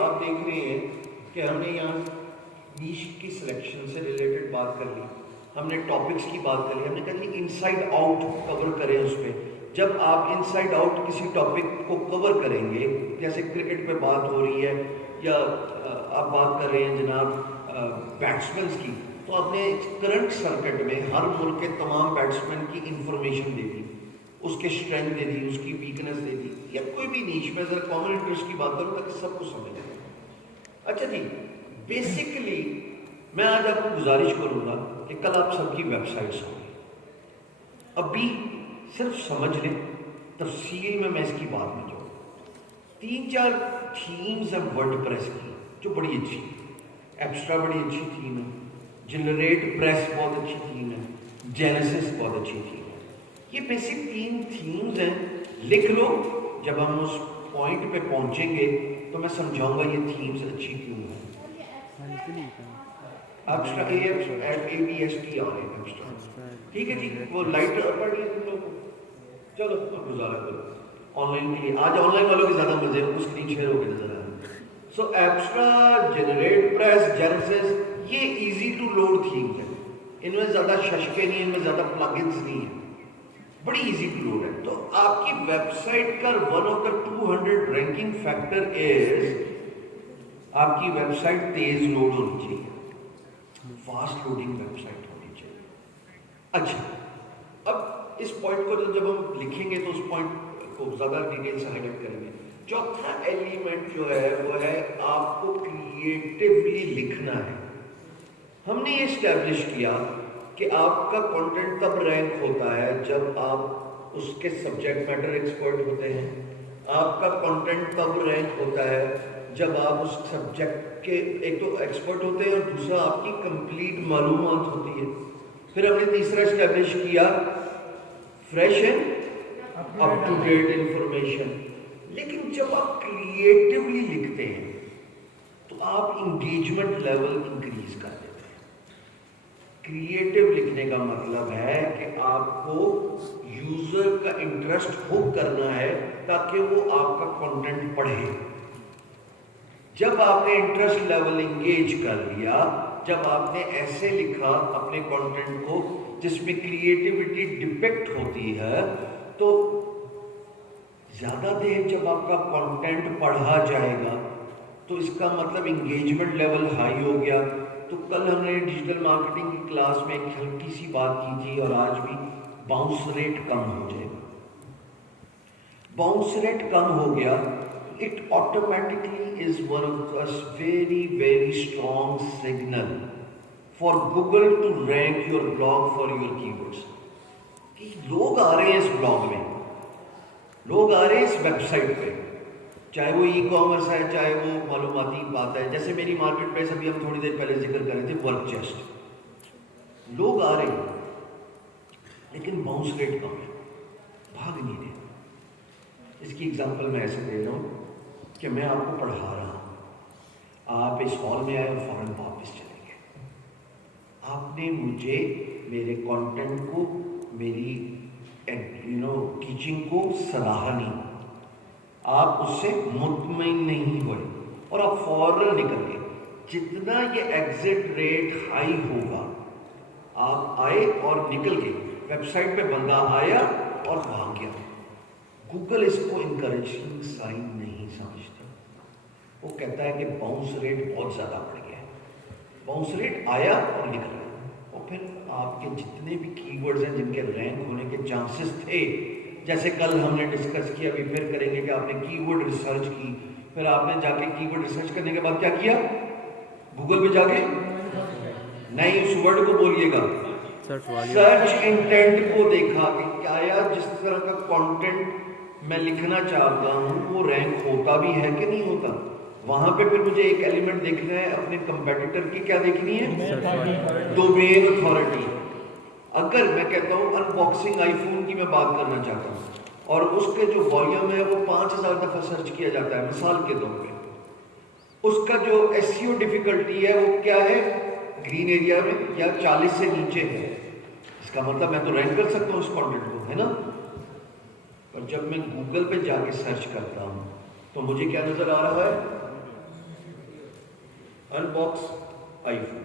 آپ دیکھ رہے ہیں کہ ہم نے یہاں نیش کی سلیکشن سے ریلیٹڈ بات کر لی, ہم نے ٹاپکس کی بات کر لی, ہم نے کہا جی انسائڈ آؤٹ کور کریں اس پہ. جب آپ انسائڈ آؤٹ کسی ٹاپک کو کور کریں گے, جیسے کرکٹ پہ بات ہو رہی ہے یا آپ بات کر رہے ہیں جناب بیٹسمینس کی, تو آپ نے کرنٹ سرکٹ میں ہر ملک کے تمام بیٹسمین کی انفارمیشن دے دی, اس کے اسٹرینتھ دے دی, اس کی ویکنیس دے دی, یا کوئی بھی نیش میں ذرا کامن انٹرسٹ کی بات کروں تاکہ سب کو سمجھ آئے. اچھا جی, بیسکلی میں آج آپ کو گزارش کروں گا کہ کل آپ سب کی ویب سائٹس ہوں گی, ابھی صرف سمجھ لیں, تفصیل میں اس کی بات میں جاؤں. 3-4 تھیمز ہیں ورڈ پریس کی جو بڑی اچھی ہیں. ایبسٹرا بڑی اچھی تھیم ہے, جنریٹ پریس بہت اچھی تھیم ہے, جینیسس بہت اچھی تھیم ہے. یہ بیسک 3 تھیمز ہیں, لکھ لو. جب ہم اس پوائنٹ پہ پہنچیں گے تو میں سمجھاؤں گا یہ تھیمز اچھی کیوں ہیں. ایبسٹرا ABST آ رہے ہیں ایبسٹرا, ٹھیک ہے جی. وہ لائٹ پڑھ لیں تم لوگ, چلو گزارا کرو آن لائن کے لیے. آج آن لائن والوں کے زیادہ مزے ہیں, اس اسکرین شیئر ہو کے نظر آ رہا ہے. سو ایبسٹرا, جنریٹ پریس, جینیسس, یہ ایزی ٹو لوڈ تھیمز ہیں. ان میں زیادہ ششکے نہیں, ان میں زیادہ پلگنس نہیں ہیں, بڑی ایزی ٹو لوڈ ہے. تو آپ کی ویب سائٹ کا one of the 200 ranking factor is آپ کی ویب سائٹ تیز لوڈ ہونی چاہیے, فاسٹ لوڈنگ ویب سائٹ ہونی چاہیے. اچھا, اب اس پوائنٹ کو جب ہم لکھیں گے تو اس پوائنٹ کو زیادہ ڈیٹیل سے ہائی لائٹ کریں گے. چوتھا ایلیمنٹ جو ہے وہ ہے آپ کو کریٹیولی لکھنا ہے. ہم نے یہ اسٹیبلش کیا کہ آپ کا کنٹینٹ تب رینک ہوتا ہے جب آپ اس کے سبجیکٹ میٹر ایکسپرٹ ہوتے ہیں. آپ کا کنٹینٹ تب رینک ہوتا ہے جب آپ اس سبجیکٹ کے ایک تو ایکسپرٹ ہوتے ہیں اور دوسرا آپ کی کمپلیٹ معلومات ہوتی ہے. پھر ہم نے تیسرا اسٹیبلش کیا fresh and up to date information. لیکن جب آپ کریٹیولی لکھتے ہیں تو آپ انگیجمنٹ لیول انکریز کر دیتے ہیں. کریٹیو لکھنے کا مطلب ہے کہ آپ کو یوزر کا انٹرسٹ ہوک کرنا ہے تاکہ وہ آپ کا کنٹینٹ پڑھے. جب آپ نے انٹرسٹ لیول انگیج کر لیا, جب آپ نے ایسے لکھا اپنے کنٹینٹ کو جس میں کریٹیوٹی ڈپکٹ ہوتی ہے, تو زیادہ دیر جب آپ کا کنٹینٹ پڑھا جائے گا تو اس کا مطلب انگیجمنٹ لیول ہائی ہو گیا. تو کل ہم نے ڈیجیٹل مارکیٹنگ کی کلاس میں ایک ہلکی سی بات کی تھی, اور آج بھی باؤنس ریٹ کم ہو جائے گا. باؤنس ریٹ کم ہو گیا, it automatically is one of us very very strong signal for Google to rank your blog for your keywords. کہ لوگ آ رہے ہیں اس بلاگ میں, لوگ آ رہے ہیں اس ویب سائٹ پہ, چاہے وہ ای کامرس ہے, چاہے وہ معلوماتی بات ہے. جیسے میری مارکیٹ پلیس ابھی ہم تھوڑی دیر پہلے ذکر کر رہے تھے, ورک چیسٹ, لوگ آ رہے ہیں لیکن باؤنس ریٹ کم ہے, بھاگ نہیں رہے. اس کی ایگزامپل میں ایسے دے رہا ہوں کہ میں آپ کو پڑھا رہا ہوں, آپ اس ہال میں آئے اور فوراً واپس چلے گئے. آپ نے مجھے میرے کانٹینٹ کو, میری ٹیچنگ کو سراہا نہیں, آپ اس سے مطمئن نہیں ہوئے اور آپ فوراً نکل گئے. جتنا یہ ایگزٹ ریٹ ہائی ہوگا, آپ آئے اور نکل گئے, ویب سائٹ پہ بندہ آیا اور بھاگ گیا. گوگل اس کو انکریجنگ سائن نہیں سمجھتا, وہ کہتا ہے کہ باؤنس ریٹ بہت زیادہ بڑھ گیا ہے. باؤنس ریٹ آیا اور نکلا, اور پھر آپ کے جتنے بھی کی ورڈز ہیں جن کے رینک ہونے کے چانسز تھے, جیسے کل ہم نے ڈسکس کیا, ابھی پھر کریں گے کہ آپ نے کی ورڈ ریسرچ کی, پھر آپ نے جا کے کی ورڈ ریسرچ کرنے کے بعد کیا کیا, گوگل پہ جا کے نہیں, اس ورڈ کو بولیے گا, سرچ انٹینٹ کو دیکھا کہ کیا جس طرح کا کانٹینٹ میں لکھنا چاہتا ہوں وہ رینک ہوتا بھی ہے کہ نہیں ہوتا. وہاں پہ پھر مجھے ایک ایلیمنٹ دیکھنا ہے, اپنے کمپیٹیٹر کی کیا دیکھنی ہے, ڈومین اتھارٹی. اگر میں کہتا ہوں ان باکسنگ آئی فون کی میں بات کرنا چاہتا ہوں اور اس کے جو والیوم ہے وہ 5000 دفعہ سرچ کیا جاتا ہے مثال کے طور پہ, اس کا جو SEO ڈیفیکلٹی ہے وہ کیا ہے, گرین ایریا میں یا 40 سے نیچے ہے, اس کا مطلب میں تو رینک کر سکتا ہوں اس کانٹینٹ کو, ہے نا. اور جب میں گوگل پہ جا کے سرچ کرتا ہوں تو مجھے کیا نظر آ رہا ہے, अनबॉक्स आईफोन.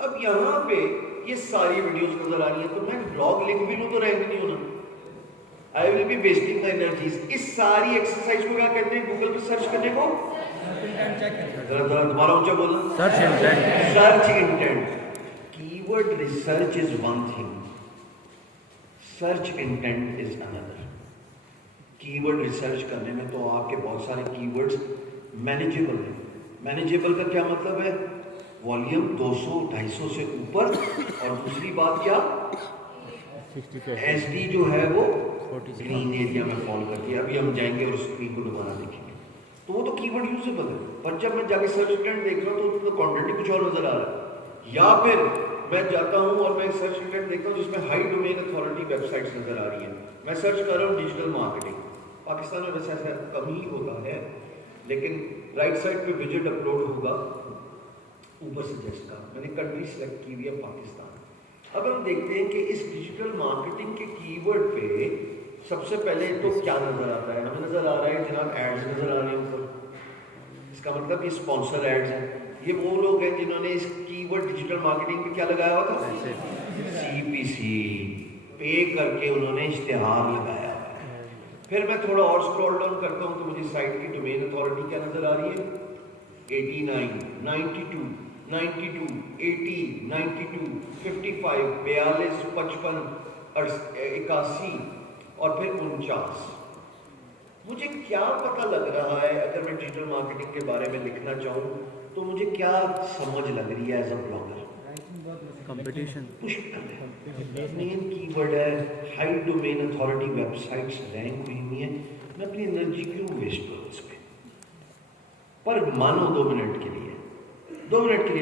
अब यहाँ पे ये सारी वीडियोस नजर आ रही है, तो मैं ब्लॉग लिख भी लूँ तो रैंक नहीं होना. I will be wasting my energies. इस सारी एक्सरसाइज को क्या कहते हैं गूगल पे सर्च करने को? दोबारा ऊंचा बोलना. Search intent. Search intent. Keyword research is one thing, search intent is another. Keyword research करने में तो आपके बहुत सारे कीवर्ड्स मैनेजेबल है. मैनेजेबल का क्या मतलब है? वॉल्यूम 200-250 से ऊपर. और दूसरी बात क्या, एसडी जो है वो ग्रीन एरिया में फॉल करती है. अभी हम जाएंगे और स्क्रीन को दोबारा देखेंगे. तो वो तो कीवर्ड यूजेबल है, पर जब मैं जाके सर्च इंटेंट देख रहा हूँ तो कंटेंट ही कुछ और नजर आ रहा है. या फिर मैं जाता हूँ और मैं सर्च इंटेंट देखता हूँ जिसमें हाई डोमेन अथॉरिटी वेबसाइट्स नजर आ रही है. मैं सर्च कर रहा हूँ डिजिटल मार्केटिंग. पाकिस्तान में वैसे ऐसा कम ही होता है, लेकिन राइट साइड पे विजिट अपलोड होगा ऊपर सजेस्ट का. मैंने कंट्री सेलेक्ट की हुई है पाकिस्तान. अब हम देखते हैं कि इस डिजिटल मार्केटिंग के कीवर्ड पे सबसे पहले तो क्या नजर आता है? हमें नजर आ रहा है जनाब एड्स नजर आ रहे हैं ऊपर. इसका मतलब ये स्पॉन्सर एड्स हैं. ये वो लोग हैं जिन्होंने इस कीवर्ड डिजिटल मार्केटिंग पे क्या लगाया हुआ था? CPC पे करके उन्होंने इश्तिहार लगाया. फिर मैं थोड़ा और स्क्रॉल डाउन करता हूँ तो मुझे साइट की डोमेन अथॉरिटी क्या नजर आ रही है? 89, 92, 92, 80, 92, 55, 42, 55, 81 और फिर 49. मुझे क्या पता लग रहा है अगर मैं डिजिटल मार्केटिंग के बारे में लिखना चाहूँ तो मुझे क्या समझ लग रही है as a blogger? Competition. Main keyword है high domain authority websites rank हुई हुई है. मैं अपनी एनर्जी क्यों वेस्ट करूँ इस पे? पर मानो 2 मिनट के लिए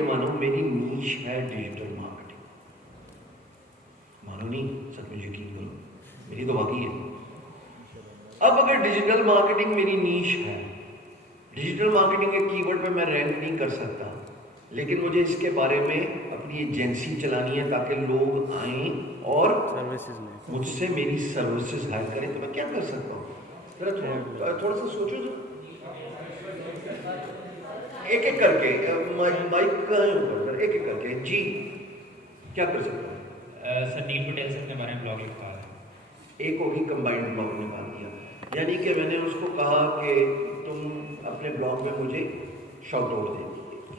मानो मेरी नीश है डिजिटल मार्केटिंग. मानो नहीं, सच में यकीन करो, मेरी तो वाकई है. अब अगर डिजिटल मार्केटिंग मेरी नीश है, डिजिटल मार्केटिंग के कीवर्ड पे मैं रैंक नहीं कर सकता, लेकिन मुझे इसके बारे में अपनी एजेंसी चलानी है ताकि लोग आएं और मुझसे मेरी सर्विसेज हायर करें, तो मैं क्या कर सकता हूँ? जरा थोड़ा सा सोचो. जो एक एक करके माइक का ऊपर एक एक करके जी क्या कर सकता हूँ? सर नील पटेल सर के बारे में ब्लॉग लिखा है. एक होगी कंबाइंड ब्लॉग निकाल दिया, यानी कि मैंने उसको कहा कि तुम अपने ब्लॉग में मुझे शॉर्ट आउट दे.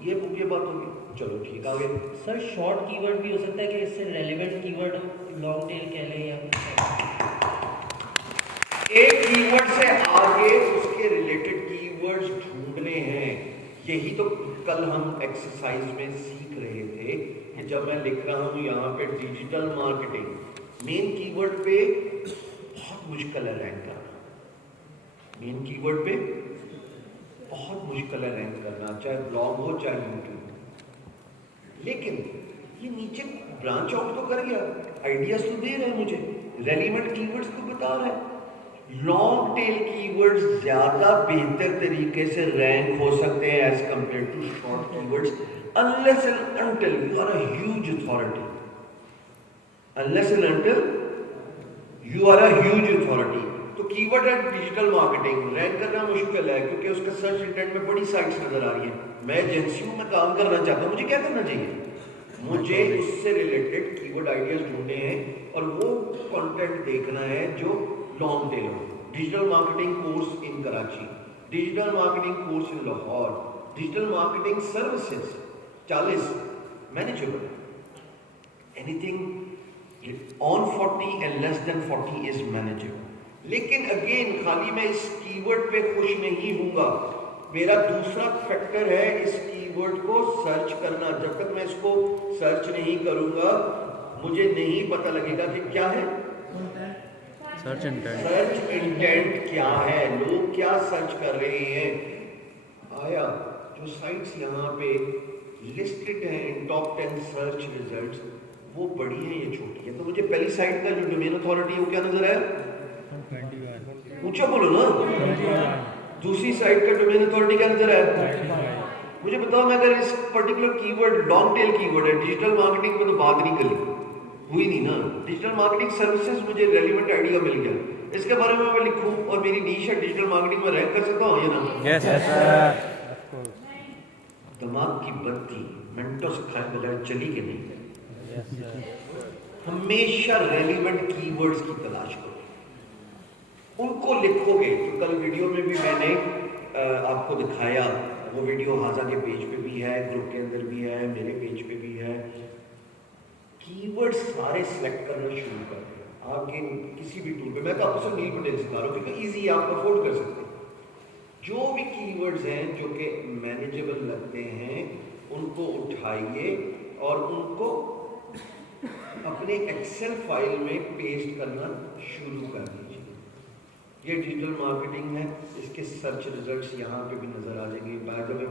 ये बात होगी. चलो ठीक आ गए. सर शॉर्ट कीवर्ड भी हो सकता है कि इससे रेलेवेंट कीवर्ड लॉन्ग टेल कह लें, या एक कीवर्ड से आगे उसके रिलेटेड कीवर्ड्स ढूंढने हैं. यही तो कल हम एक्सरसाइज में सीख रहे थे कि जब मैं लिख रहा हूं यहाँ पे डिजिटल मार्केटिंग, मेन कीवर्ड पे बहुत मुश्किल है रैंक करना. मेन कीवर्ड पे बहुत मुश्किल है रैंक करना, चाहे ब्लॉग हो चाहे यूट्यूब. लेकिन ये नीचे ब्रांच आउट तो कर गया, आइडियाज तो दे रहे हैं मुझे, रेलिवेंट कीवर्ड्स तो बता रहे हैं. लॉन्ग टेल कीवर्ड्स ज्यादा बेहतर तरीके से रैंक हो सकते हैं as compare to short keywords, unless and until you are a huge authority. Unless and until you are a huge authority. तो कीवर्ड है डिजिटल मार्केटिंग, रैंक करना मुश्किल है क्योंकि उसका सर्च इंटेंट में बड़ी साइट्स नजर आ रही है. मैं एजेंसी हूं, मैं काम करना चाहता हूं, मुझे क्या करना चाहिए? मुझे उससे रिलेटेड कीवर्ड आइडियाज ढूंढने हैं और वो कंटेंट देखना है जो लॉन्ग टेल हो. Digital marketing course in Karachi, digital marketing course in Lahore, digital marketing services 40 manageable. Anything on 40 and less than 40 is manageable. लेकिन अगेन खाली मैं इस कीवर्ड पे खुश नहीं हूंगा. मेरा दूसरा फैक्टर है इस कीवर्ड को सर्च करना. जब तक मैं इसको सर्च नहीं करूंगा मुझे नहीं पता लगेगा कि क्या है सर्च इंटेंट. सर्च इंटेंट क्या है, लोग क्या सर्च कर रहे हैं. आया जो साइट्स यहाँ पे लिस्टेड हैं इन टॉप 10 सर्च रिजल्ट्स, वो बड़ी है ये छोटी है. तो मुझे पहली साइट का जो डोमेन अथॉरिटी है वो क्या नजर है? ऊंचा बोलो ना. दूसरी साइट का डोमेन अथॉरिटी क्या नजर है? मुझे बताओ, मैं अगर इस particular keyword long tail keyword है, डिजिटल मार्केटिंग में तो बात नहीं करी, हुई नहीं ना. डिजिटल मार्केटिंग सर्विसेज मुझे रेलिवेंट आइडिया मिल गया, इसके बारे में मैं लिखूं और मेरी नीश है डिजिटल मार्केटिंग में रैंक कर सकता हूँ या ना? Yes sir. दिमाग की बत्ती मिनटों से खाए बगैर चली कि नहीं? हमेशा रेलिवेंट कीवर्ड्स की तलाश करो, उनको लिखोगे। तो कल वीडियो में भी मैंने आपको दिखाया, वो वीडियो हाजा के पेज पे भी है, ग्रुप के अंदर भी है, मेरे पेज पे भी है। कीवर्ड सारे सिलेक्ट करना शुरू कर दें आपके किसी भी टूल पे। मैं तो आपको सिर्फ नील पटेल सिखा रहा हूँ क्योंकि ईजी आप अफोर्ड कर सकते हैं। जो भी कीवर्ड्स हैं जो कि मैनेजेबल लगते हैं उनको उठाइए और उनको अपने एक्सेल फाइल में पेस्ट करना शुरू कर दीजिए। ये डिजिटल मार्केटिंग है, इसके सर्च रिजल्ट्स यहाँ पे भी नजर आ जाएंगे। By the way